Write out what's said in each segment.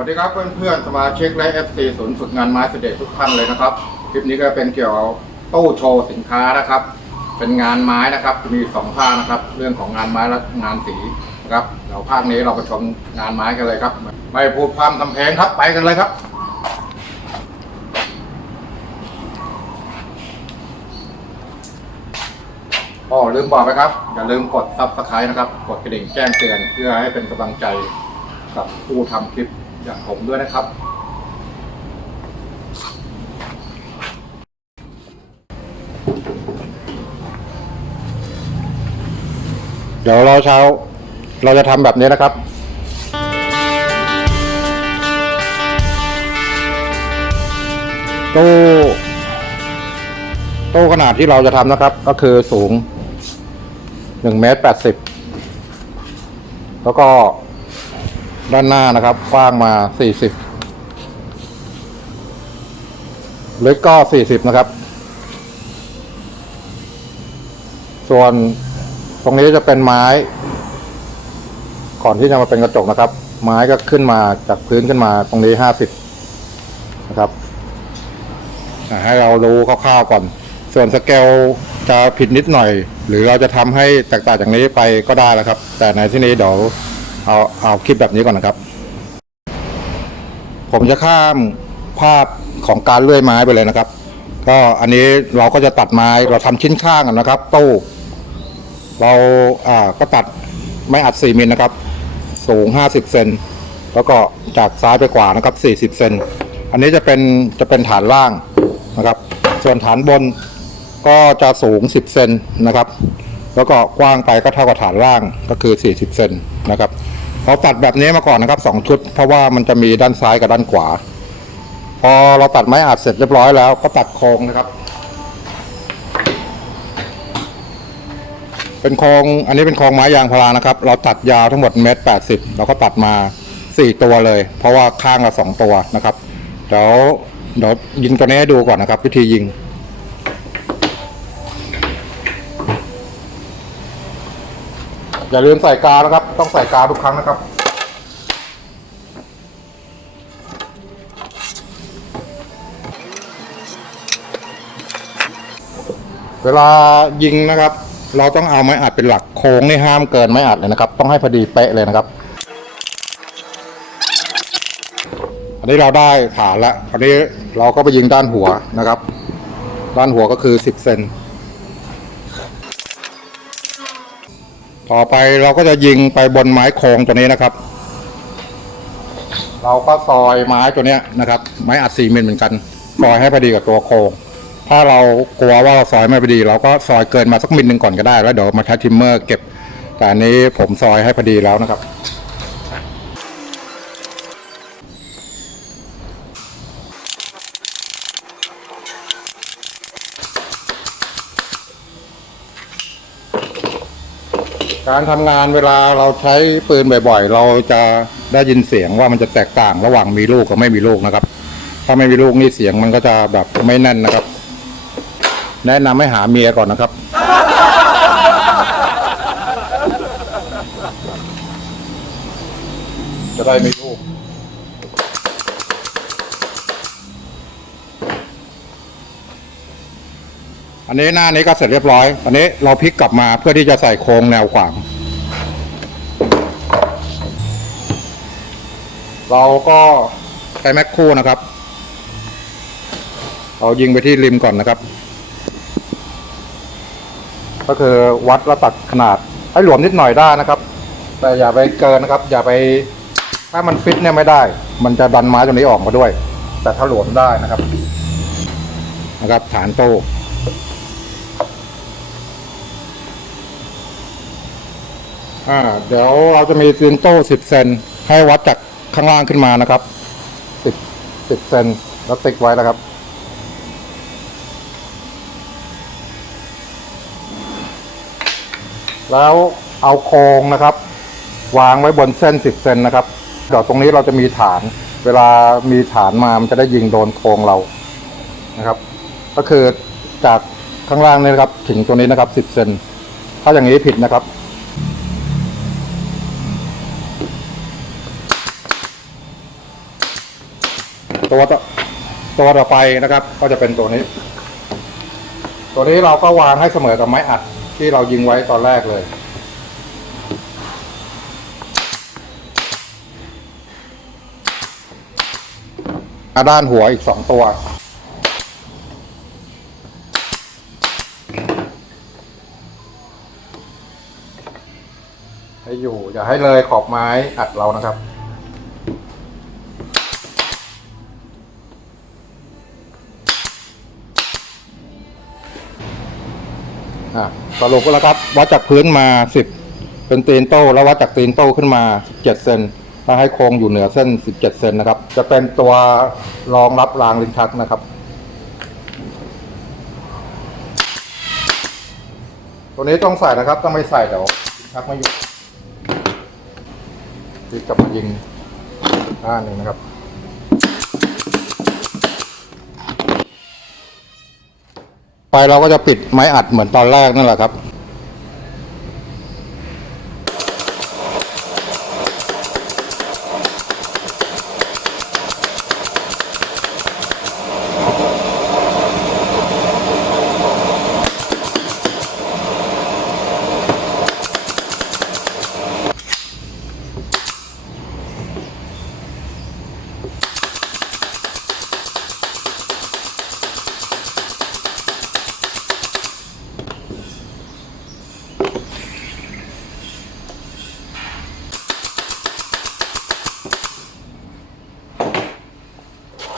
วัสดีครับเพื่อนๆสมาชิกและ FC ศูนย์ฝึกงานไม้เสด็จทุกท่านเลยนะครับ คลิปนี้ก็เป็นเกี่ยวกับตู้โชว์สินค้านะครับ เป็นงานไม้นะครับจะมีสองภาคนะครับ เรื่องของงานไม้และงานสีนะครับเราภาคนี้เราไปชมงานไม้กันเลยครับ ไม่พูดพร่ำทำเพลงครับไปกันเลยครับอ๋อลืมบอกไปครับ อย่าลืมกดซับสไครต์นะครับ กดกระดิ่งแจ้งเตือนเพื่อให้เป็นกำลังใจกับผู้ทำคลิป อย่างผมด้วยนะครับ เดี๋ยวเราเช้า เราจะทำแบบนี้นะครับตู้ตู้ขนาดที่เราจะทำนะครับ ก็คือสูงหนึ่งเมตรแปดสิบแล้วก็ ด้านหน้านะครับกว้างมาสี่สิบลึกก็สี่สิบนะครับ ส่วนตรงนี้จะเป็นไม้ ก่อนที่จะมาเป็นกระจกนะครับ ไม้ก็ขึ้นมาจากพื้นขึ้นมาตรงนี้ห้าสิบนะครับ ให้เรารู้คร่าวๆก่อน ส่วนสเกลจะผิดนิดหน่อย หรือเราจะทำให้แตกต่างจากนี้ไปก็ได้แล้วครับ แต่ในที่นี้เดี๋ยว เอาเอาคลิปแบบนี้ก่อนนะครับ ผมจะข้ามภาพของการเลื่อยไม้ไปเลยนะครับ ก็อันนี้เราก็จะตัดไม้เราทำชิ้นข้างกันนะครับตู้เราอ่าก็ตัดไม้อัด4มิลนะครับ สูง 50เซนแล้วก็จากซ้ายไปขวานะครับ 40เซนอันนี้จะเป็นจะเป็นฐานล่างนะครับ ส่วนฐานบนก็จะสูง 10เซนนะครับ แล้วก็กว้างไปก็เท่ากับฐานล่างก็คือ 40เซนนะครับ เราตัดแบบนี้มาก่อนนะครับ2ชุด เพราะว่ามันจะมีด้านซ้ายกับด้านขวา พอเราตัดไม้อัดเสร็จเรียบร้อยแล้วก็ตัดโครงนะครับ เป็นโครงอันนี้เป็นโครงไม้ยางพารานะครับ เราตัดยาวทั้งหมดเมตรแปดสิบเราก็ตัดมาสี่ตัวเลย เพราะว่าข้างละสองตัวนะครับเดี๋ยวเดี๋ยวยิงตัวนี้ให้ดูก่อนนะครับ วิธียิง อย่าลืมใส่กานะครับ ต้องใส่กาทุกครั้งนะครับ เวลายิงนะครับ เราต้องเอาไม้อัดเป็นหลักโค้งนี่ห้ามเกินไม้อัดเลยนะครับ ต้องให้พอดีเป๊ะเลยนะครับ อันนี้เราได้ฐานแล้วอันนี้เราก็ไปยิงด้านหัวนะครับ ด้านหัวก็คือ 10เซน ต่อไปเราก็จะยิงไปบนไม้โครงตัวนี้นะครับ เราก็ซอยไม้ตัวเนี้ยนะครับ ไม้อัดซีเมิลเหมือนกัน ซอยให้พอดีกับตัวโครง ถ้าเรากลัวว่าเราซอยไม่พอดี เราก็ซอยเกินมาสักมิลหนึ่งก่อนก็ได้ แล้วเดี๋ยวมาใช้ทิมเมอร์เก็บ แต่อันนี้ผมซอยให้พอดีแล้วนะครับ การทำงานเวลาเราใช้ปืนบ่อยๆ เราจะได้ยินเสียงว่ามันจะแตกต่างระหว่างมีลูกกับไม่มีลูกนะครับ ถ้าไม่มีลูกนี่เสียงมันก็จะแบบไม่แน่นนะครับ แนะนำให้หาเมียก่อนนะครับ จะได้ไม่ลูก อันนี้หน้านี้ก็เสร็จเรียบร้อย อันนี้เราพลิกกลับมาเพื่อที่จะใส่โครงแนวขวาง เราก็ใช้แม็กคู่นะครับ เรายิงไปที่ริมก่อนนะครับ ก็คือวัดแล้วตัดขนาด ให้หลวมนิดหน่อยได้นะครับ แต่อย่าไปเกินนะครับ อย่าไปถ้ามันฟิตเนี่ยไม่ได้ มันจะดันไม้ตรงนี้ออกมาด้วย แต่ถ้าหลวมได้นะครับ นะครับฐานโต้ อ่าเดี๋ยวเราจะมีซีนโต้สิบเซนให้วัดจากข้างล่างขึ้นมานะครับสิบสิบเซนแล้วติ๊กไว้นะครับ แล้วเอาโครงนะครับ วางไว้บนเส้นสิบเซนนะครับเดี๋ยวตรงนี้เราจะมีฐาน เวลามีฐานมามันจะได้ยิงโดนโครงเรานะครับ ก็คือจากข้างล่างนี่นะครับ ถึงตัวนี้นะครับสิบเซนถ้าอย่างนี้ผิดนะครับ ตัวต่อตัวต่อไปนะครับ ก็จะเป็นตัวนี้ ตัวนี้เราก็วางให้เสมอกับไม้อัดที่เรายิงไว้ตอนแรกเลยด้านหัวอีกสองตัว ให้อยู่อย่าให้เลยขอบไม้อัดเรานะครับ สรุปก็แล้วครับ วัดจากพื้นมาสิบเป็นตีนโต้แล้ววัดจากตีนโต้ขึ้นมาเจ็ดเซนถ้าให้โครงอยู่เหนือเส้นสิบเจ็ดเซนนะครับ จะเป็นตัวรองรับรางลิ้นชักนะครับ ตัวนี้ต้องใส่นะครับ ต้องไม่ใส่เดี๋ยวลิ้นชักไม่อยู่ที่จะมายิงด้านหนึ่งนะครับ ไปเราก็จะปิดไม้อัดเหมือนตอนแรกนั่นแหละครับ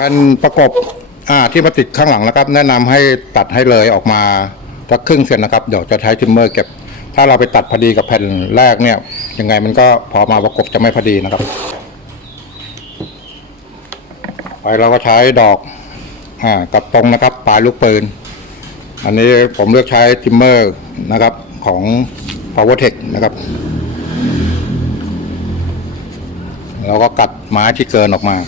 แผ่นประกบอ่าที่มาติดข้างหลังนะครับ แนะนำให้ตัดให้เลยออกมาสักครึ่งเซนนะครับ เดี๋ยวจะใช้ทิมเมอร์เก็บ ถ้าเราไปตัดพอดีกับแผ่นแรกเนี่ย ยังไงมันก็พอมาประกบจะไม่พอดีนะครับ ไปเราก็ใช้ดอกอ่ากับตรงนะครับปลายลูกปืน อันนี้ผมเลือกใช้ทิมเมอร์นะครับของ PowerTech นะครับแล้วก็กัดไม้ที่เกินออกมา